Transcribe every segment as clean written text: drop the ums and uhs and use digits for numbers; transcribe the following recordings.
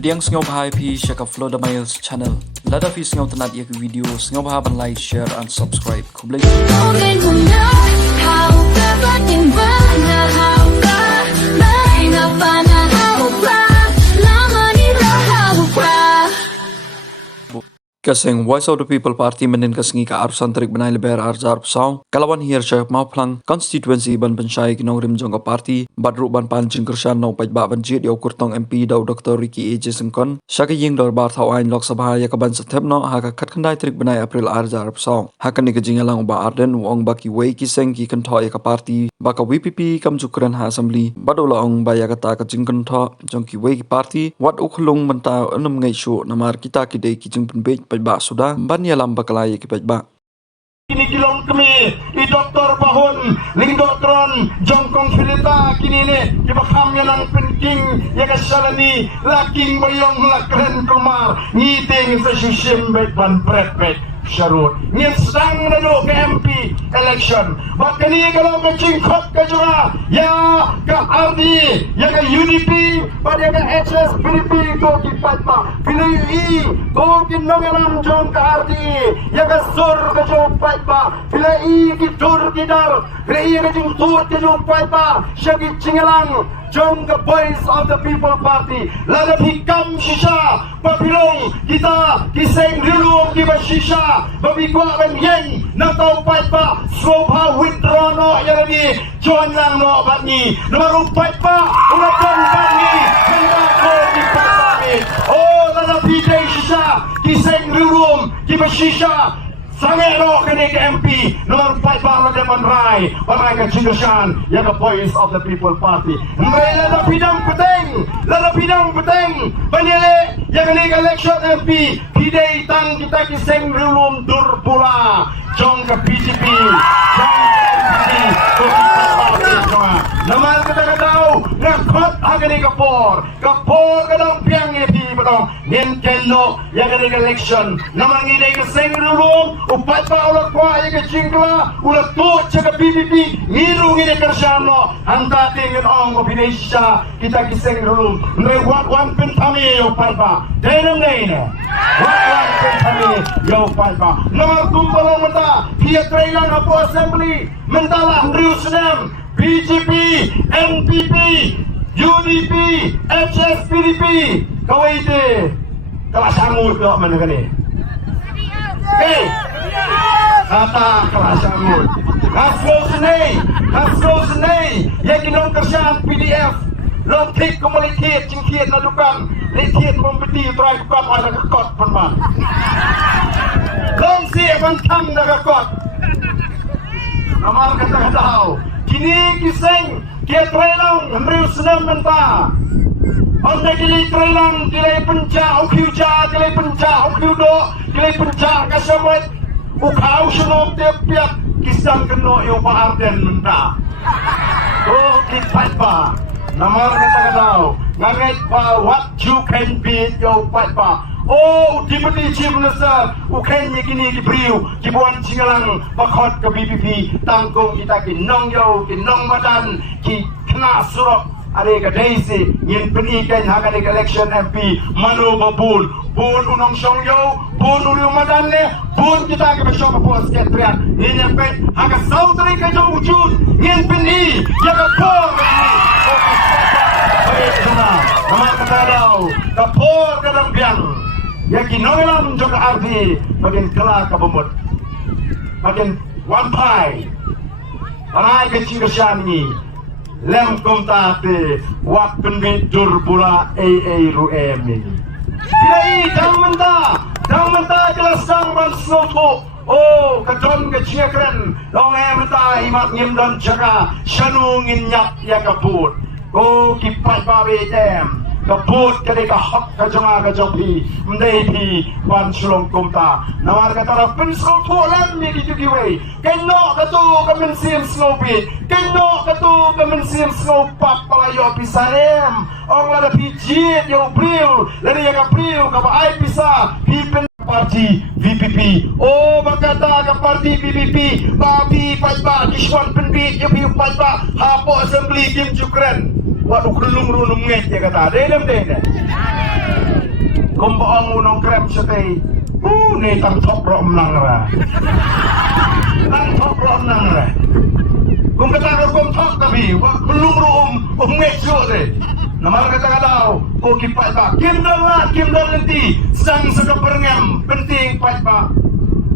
Pediang singaw bahay pi siya ka Flow the Miles channel. Lada fi singaw tanat iya video singaw bahay ban like, share and subscribe. Kublay. Kasing Voice of the People Party menin kasingi ka arusan tarik benai leber arjar pesau kalawan hier syah mau plang constituency ban pensyai kinong rimjong ka party badru ban panjing kersan nau pajba ban jit yau kurtong MP dau Dr. Ricky A.J. Sengkon syaka ying dor bar thau ain Lok Sabha ya ka ban satep no haka kat khandai tarik benai April arjar pesau haka ni ka jingalang ba arden wong baki wei kiseng ki kan tho ya ka party baka VPP kam jukran ha assembly badola ong ba ya ka ta ka jingkan tho jong ki wei ki party wat ukhlung menta enam ngai shu namar kita ki dei ki jing penbe pajba sudah ban ya lam bakalai ki pajba kini kilom kami i doktor bahun ling doktron jongkong filita kini ne kibakam yang penting ya kasalani laking bayong lakren kumar ngiting sa susim bet ban pret syarut ni sedang nado ke MP election bakani kalau ke cingkok ke jura ya ke RD ya ke UDP pada ke HS PDP ko kipat pa pilih I ko kinongalan jong ke RD ya ke sur ke jong pat pa pilih I ki tur kidar pilih I ke jing tur ke jong pat pa syagi cingalang jong ke Voice of the People Party lada hikam shisha papilong kita kiseng rilung kiba shisha babikwa ben yen na tau pat pa sobha withdraw no yang ni join lang no bat ni nomor pat pa ulatong bat ni menda ko di pasami oh lada pidai shisha kiseng rilung kiba shisha sangat roh kini ke MP nomor 4 bang Depan Rai ke Cinggashan yang ke Voice of the People Party mereka lada bidang peteng banyak yang kini ke election MP pidai tang kita kiseng rilum dur pula jong ke BJP jong ke NPP nama kita tahu ngakot agak kapor kadang piang di betul Nintendo yang kini ke election nama ngidai kiseng rilum upat pa ulat kwa yang ke jingkla ulat tu cakap BBP ngiru ngide kerjano hanta tingin ong ko binesya kita kiseng dulu nrewat wan pentami yo palpa denam neine wan pentami yo palpa nomor tumbalong menta pia trailang apo assembly mentala Riusnem BJP NPP UDP HS PDP kawaite kelas hangut kok mana kani kata kelas anggur Haslo senai yang kinong kerjaan PDF long tik komuniket cingkiat ladukan letiat membeti try bukan ada kekot penman long siap bantang dah kekot nama kata tahu kini kiseng kia trailang Henry Senam mentah Onda kili trailang kili penca ukiuja kili penca ukiudo kili penca kasamait ukau sunong tepiak kisang keno yo pa arden menta oh kipat pa namar kata tahu ngait pa what you can be yo pat pa oh deputy chief minister uken kini ki briu ki buan cingalang pakot ke BBP tangkung kita ki nong yo ki nong madan ki kena surok ada ke Daisy yang penikan hak ada election MP Manu Babun Bun Unong Song Yo Bun Ulu Madan le Bun kita ke besok apa sekretariat ini nyampe hak saudari ke jauh wujud yang peni yang kapor nama kata dau kapor kadang biang yang kinolam juga arti bagian kelak kabumut bagian wampai parai kecil kesyani lem komtate wak penbit dur pula ruem ini pilai dang menta jelas sang ban soto oh kadon kecekren dong menta imat ngim dan jaga shanu nginyak ya kaput oh kipat babe dem kaput kadeka hak kajonga kajopi mdei pi ban sulong komta nawar katara pensol tolan mi dijugiwe kenno katu kemensim snowbit kenno katu kemensim snowpak palayo pisarem ong lada pijit yo priu lada ya kapriu kapa ai pisa pipen parti VPP oh berkata ke parti VPP babi pajba diswan penbit yo piu pajba hapo assembly kim jukren waduh kelung-kelung nget ya kata, ada kumbaang unong krem sa tay. Ni tang top rom nang ra. Tang top rom nang ra. Kung katagal kong top tabi, wag kulung room medyo de. Namal kata daw, ko kipat ba? Kimdal nanti sang sa kaperngam, penting pat ba?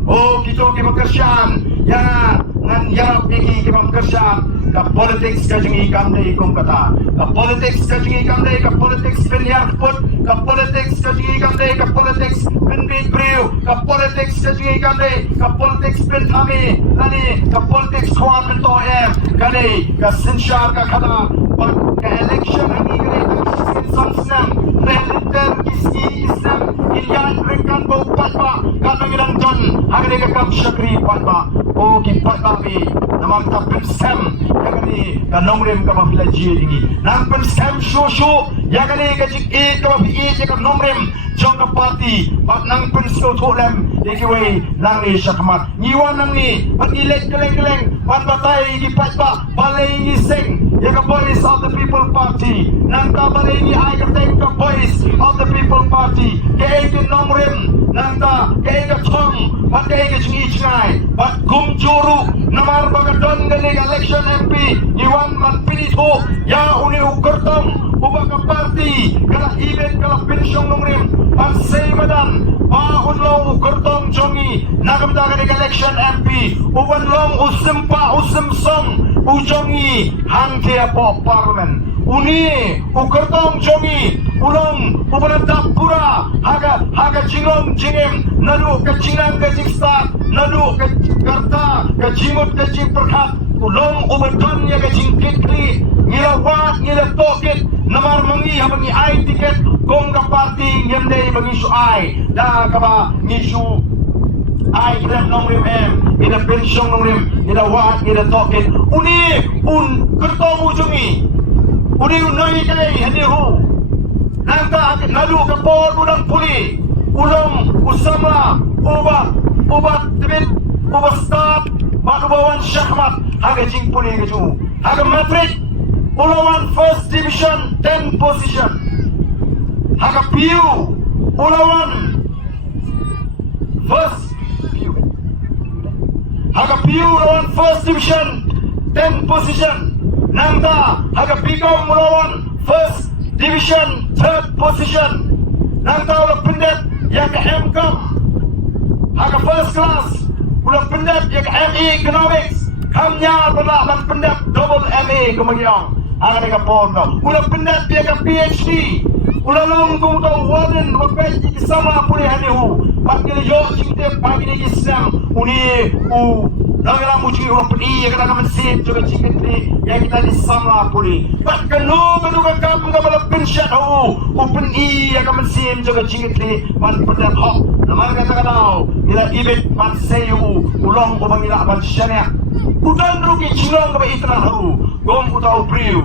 Oh, kito kimakersyaan, ya ngan yarap iki kimakersyaan. Ka politics ka jing ikam dai kung kata. Ka politics ka jing ikam dai, ka politics penyar put, ka politics ka jing ikam dai, ka politics penbit brio, ka politics ka jing ikam dai, ka politics pentami, lani ka politics kwan mento kani ka sinshar ka kada, ka election ani kani ka samsam, reliter kiski islam, inyan ringkan bau patba, ka nangirang jon, agni ka kam syakri patba, o ki patba bi, namang ta pensam, yakani ka nomrem ka mafila dingi nang pen scam show yakani ka jik ka mafi ka nomrem jong ka party bak nang pen so tholem dikiwe nang ni syakmat niwan nang ni pat ilek keleng pat batai gi patba balai ni sing ya ka voice of the people party nang ka balai ni ai ka teng ka voice of the people party ke ke nomrem nang ta ke ka thong pat ke jingi chnai pat gum juru namar bagadon gani election MP Iwan man pinito ya uni ukurtong ubaka party kala ibet kala pensyong nungrim ang saymadan bahun long ukurtong jongi nagamdagan ng election MP uwan long usimsong ujongi hangkea po parliament uni ukurtong jongi ulong ubanadapura haga jingom jingem nalu ka jingang ka jingsta nalu ka karta ka jimut ka jingperkat ulong ubadan ya ka jingkitri ngilawat ngilatokit namar mangi habangi ay tiket kong ka party ngemday mangisu ay da ka ba ngisu ay krem nong rim ina pensyong nong rim ina wat ina tokit uni kertong ujungi uni unay kalay hanihu nangka nalu ka por ulang puli ulong usama ubat tibit ubastat makubawan syahmat haga jing puli keju haga matrik ulawan first division 10 position haga piu ulawan first division 10 position nangka haga bigom ulawan first division 3rd position nangka ulang pendet yang ke MCOM haga first class ulang pendet yang ke ME economics kamnya pernah man pendet double ME kemagiang haga nega porno ulang pendet yang ke PhD ulang longgong tau warden wabet di sama pulih hanihu pakil yok cingte pagi ni islam uni nangala muji ulang peni yang kena mensin juga cingte yang kita di sama pulih pakil nuga kamu kabala pensyat open yang kena mensin juga cingte man pendet hok namanya kata kadau ila ibit man sayu ulang ubang ila man syanya udan rugi cilong kaba itrahu gom utau priu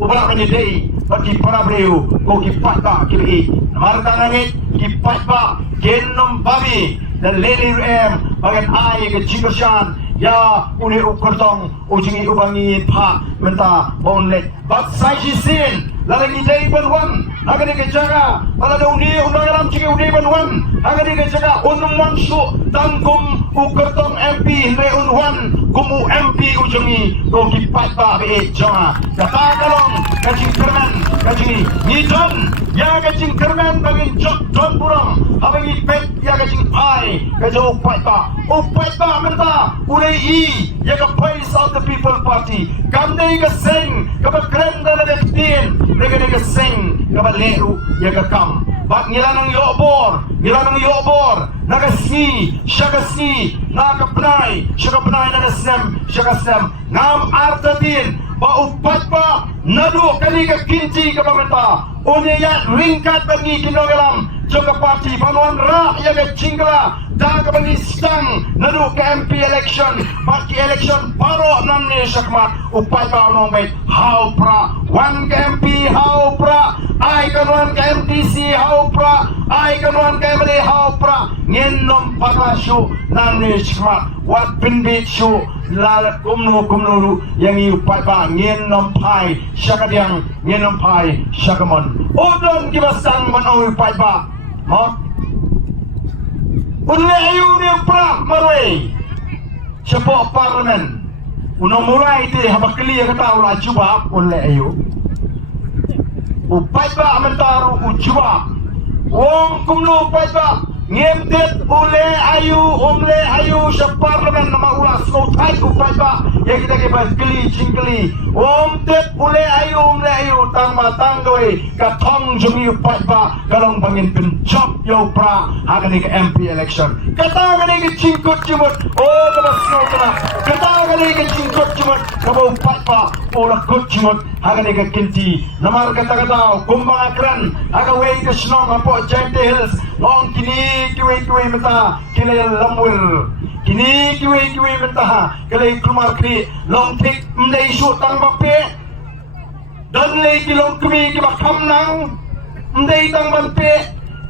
ubala kanyedei bagi para beliau ko kipata kiri marta ngit kipata genom babi dan leli bagian ai ke jingoshan ya uni ukurtong ujingi ubangi pa menta bonlet bak sai sin lalangi dei banwan agade ke jaga ala da uni undalam cigi uni banwan agade ke jaga unum mansu tangkum ukurtong MP le unwan kumu MP ujungi ko kipata be jaga kata kalong kajing kerman kajing nidon ya kajing kerman bagin jok don burang habangi pet ya kajing pai kajo upata menta ulei ya ka voice of the people party kamdei ka sing ka bakrenda na dektin nega sing ka baleu ya ka kam bak ngilanang yobor nagasni syakasni nakapnai syakapnai nagasem ngam artatin ba upat pa nadu kali ka kinci ka pamenta unya ya ringkat bagi kinogalam joka party panuan ra ya ka cingla da ka bagi stang nadu ka MP election baki election paro nan ni syakmat upat pa nong bait how pra one ka MP how pra ai ka one ka MTC how pra ai ka one ka MLA how pra ngenom patasyo nan ni syakmat wat pinbit syo lalat kumnu yang iupat ba ngenom pai syakadiang ngenom pai syakamon odon kibasang man upat ba ha unle ayu ni pra marway siapa parlemen unang mulai ti habakli kata ulah jawab unle ayu upai ba mentaru ujawab wong kumno upai ba ngimtit ule ayu sa parlemen na maulas ko tay upai ba ya kita ke keli cingkeli tit ule ayu tang matang doy katong jumi upai ba galong bangin pencop yo pra hagan ke MP election kata gani ke cingkut jumut kabas no tara kata gani ke cingkut jumut kabo upai ba ola kut jumut hagan ke kinti namar kata kumbang akran haga way ke snong apo Jante Hills long kini kiwe menta kile lamwil kini kiwe menta kile kumar kri long tik mdai su tang bape dan le kilong kumi ki bakam nang mdai tang bape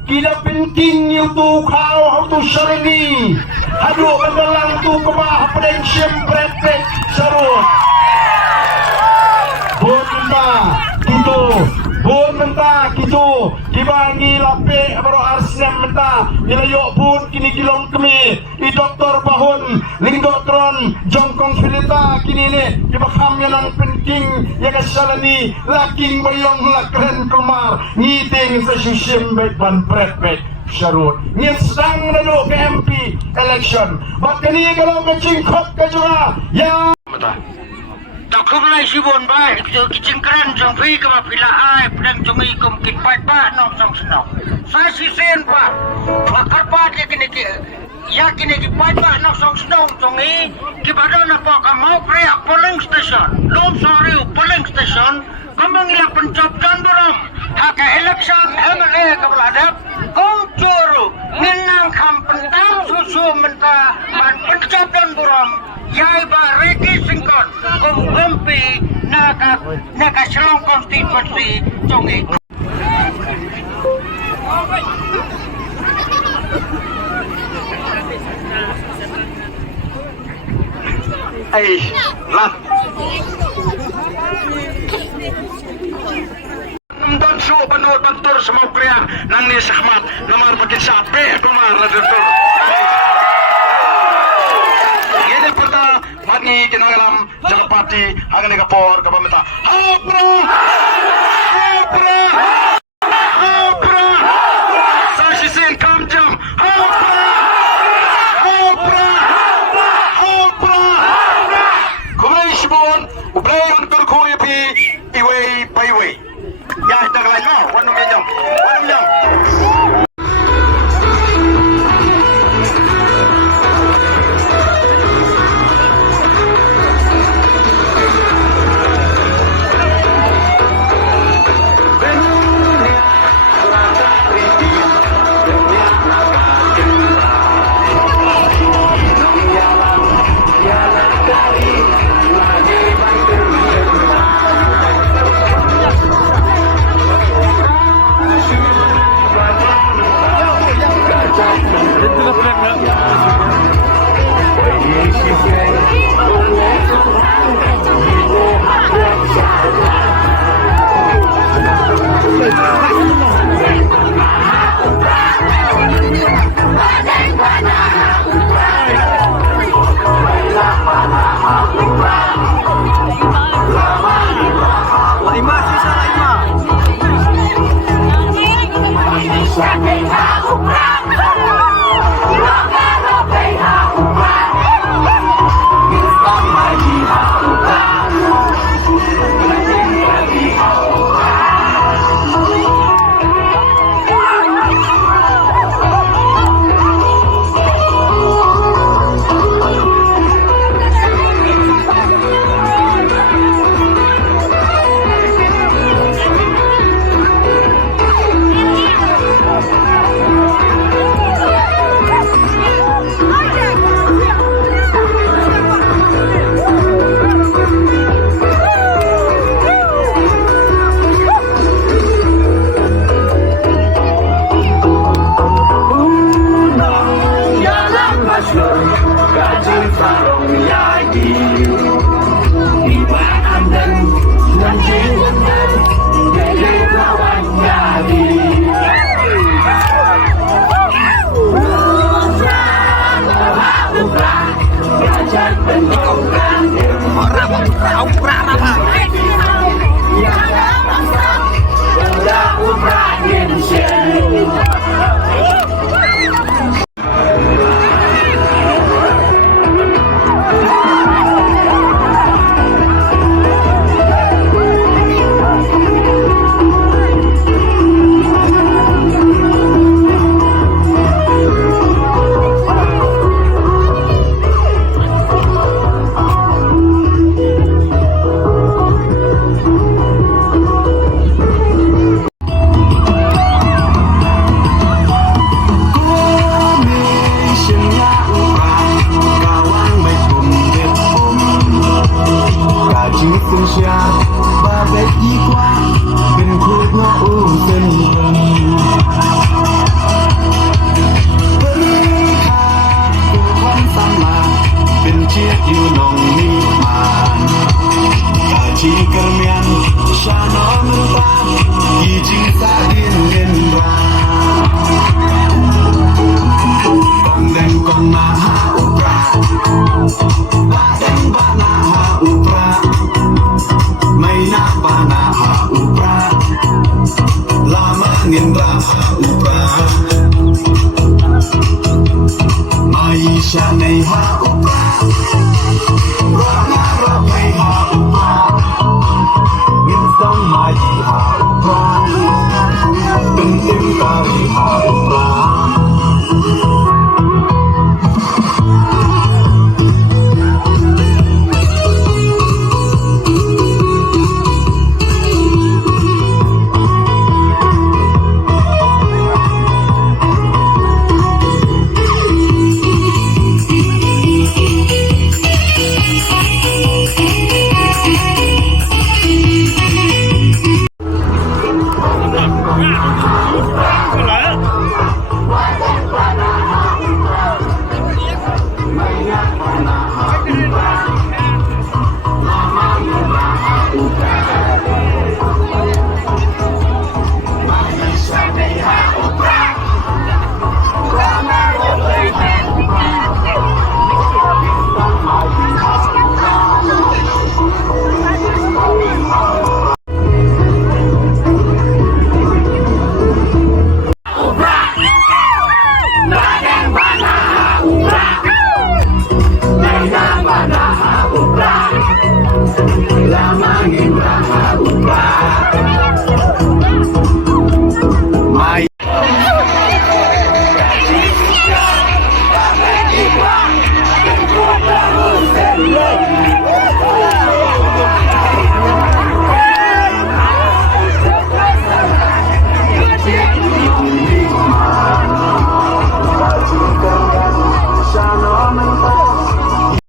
kila pinting yu tu kau hau tu sarili hadu bandalang tu kaba hapadeng siempre sarut Bun menta gitu dibangi lape baru arsnya menta nilayo bun kini kilong kemi I doktor bahun ling doktron jongkong filita kini ni dibakamnya nang penting ya kasalani laking bayong lakren kumar ngiting sa susim bet ban prepet syarut ngin sedang nado ke MP election bak kini kalau kecingkot ke juga ya tak kumulai sibon ba kicingkran jong fi ka pila ai pedang jong ikum kitpat ba nong song senong sa sisen pa bakar pa kini kitpat ba nong song senong jong i kibado na pa ka mau pre polling station lom sorry polling station kamang ila pencap dan doram haka election MLA ka beladap kong curu ninang kampentang susu menta man pencap dan doram yai ba Ricky Singkon kung MP nakasilong constituency Chongi. Ay, lah. Namdan so panood bantur sa mga kriya ng ni Sahmat na marapagin sa ape kumar na doktor. Magi kinangalam Jalapati hagan ni kapor kapamita hapra sa sisin kamjam hapra kumay sibon ublay untur kuya pi iway paiway ya tagalay mo wanong yan haubah maisha nei haubah berharap nei haubah instan mai haubah penting kali haubah Hãy subscribe cho kênh Ghiền Mì Gõ để không bỏ lỡ